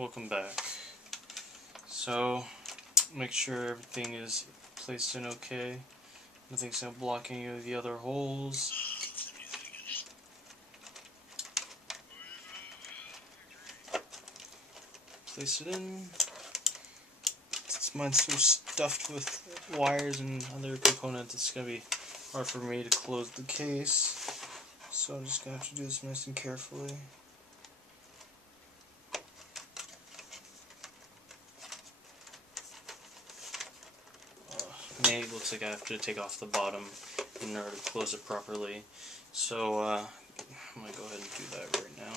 welcome back. So, make sure everything is placed in okay. Nothing's going to block any of the other holes. Place it in. Since mine's so stuffed with wires and other components, it's going to be hard for me to close the case. So I'm just going to have to do this nice and carefully. It looks like I have to take off the bottom in order to close it properly. So I'm going to go ahead and do that right now.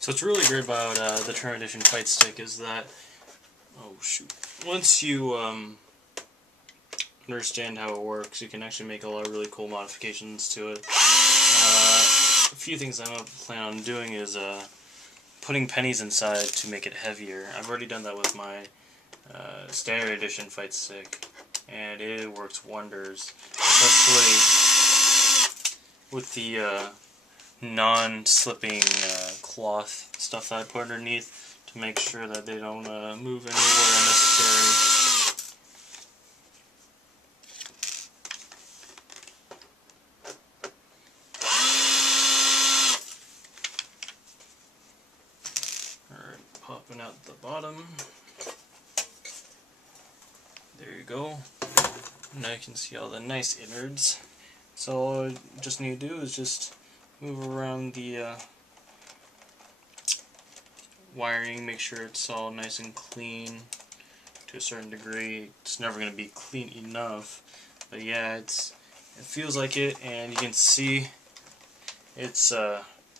So what's really great about the Turn Edition Fight Stick is that, once you understand how it works, you can actually make a lot of really cool modifications to it. A few things I'm planning on doing is putting pennies inside to make it heavier. I've already done that with my Standard Edition Fight Stick, and it works wonders, especially with the non-slipping cloth stuff that I put underneath to make sure that they don't move anywhere unnecessary. Alright, popping out the bottom. There you go. Now you can see all the nice innards. So all I just need to do is just move around the wiring, make sure it's all nice and clean to a certain degree. It's never going to be clean enough, but yeah, it feels like it, and you can see it's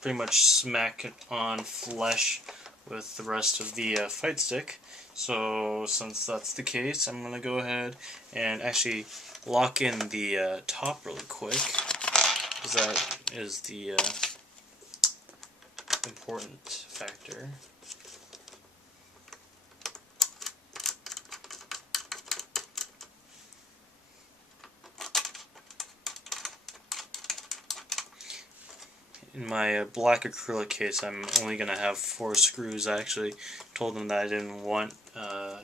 pretty much smack on flesh with the rest of the fight stick. So since that's the case, I'm going to go ahead and actually lock in the top really quick, because that is the important factor. In my black acrylic case, I'm only going to have 4 screws. I actually told them that I didn't want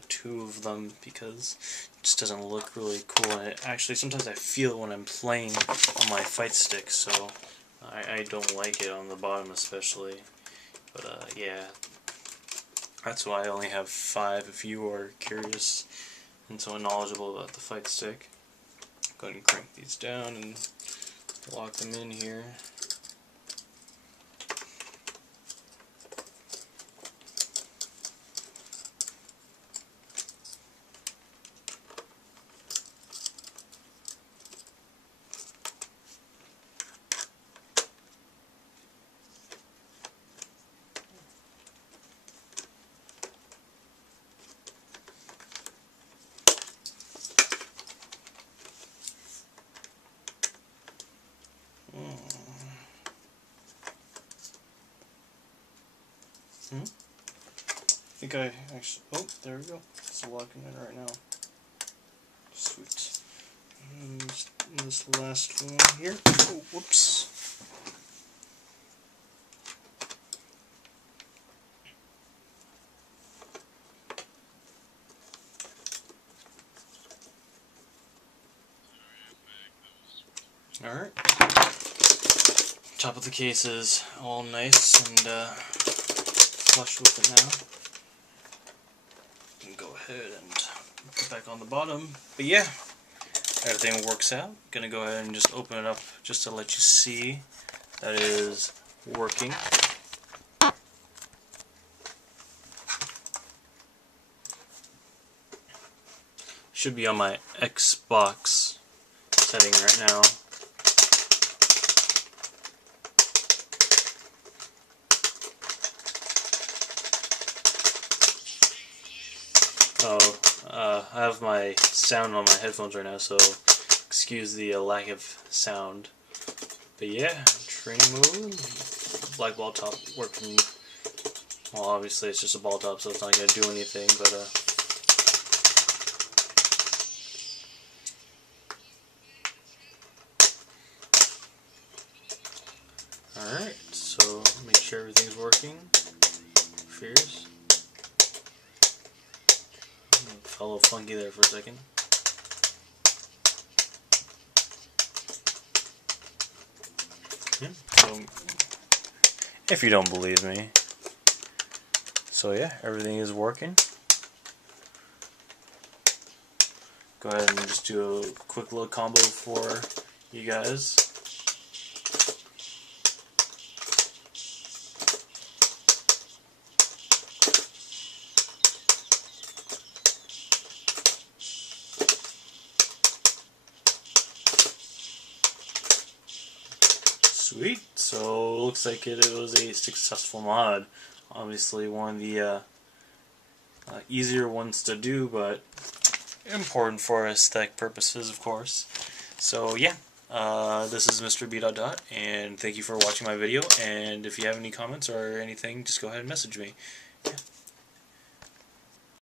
2 of them because it just doesn't look really cool. And actually, sometimes I feel it when I'm playing on my fight stick, so I don't like it on the bottom especially. But yeah, that's why I only have 5 if you are curious and so knowledgeable about the fight stick. Go ahead and crank these down and lock them in here. I think I actually, oh, there we go. It's locking in right now. Sweet. And this last one here. Oh, whoops. Alright. Top of the case is all nice and flush with it now. You can go ahead and put it back on the bottom. But yeah, everything works out. Gonna go ahead and just open it up just to let you see that it is working. Should be on my Xbox setting right now. I have my sound on my headphones right now, so excuse the lack of sound. But yeah, training mode, black ball top working. Well, obviously it's just a ball top, so it's not going to do anything, but alright, so make sure everything's working. Fierce. Felt a little funky there for a second. Yeah, so, if you don't believe me. So yeah, everything is working. Go ahead and just do a quick little combo for you guys. Sweet, so looks like it was a successful mod. Obviously one of the easier ones to do, but important for aesthetic purposes, of course. So yeah, this is Mr. Bdotdot, and thank you for watching my video, and if you have any comments or anything, just go ahead and message me. Yeah.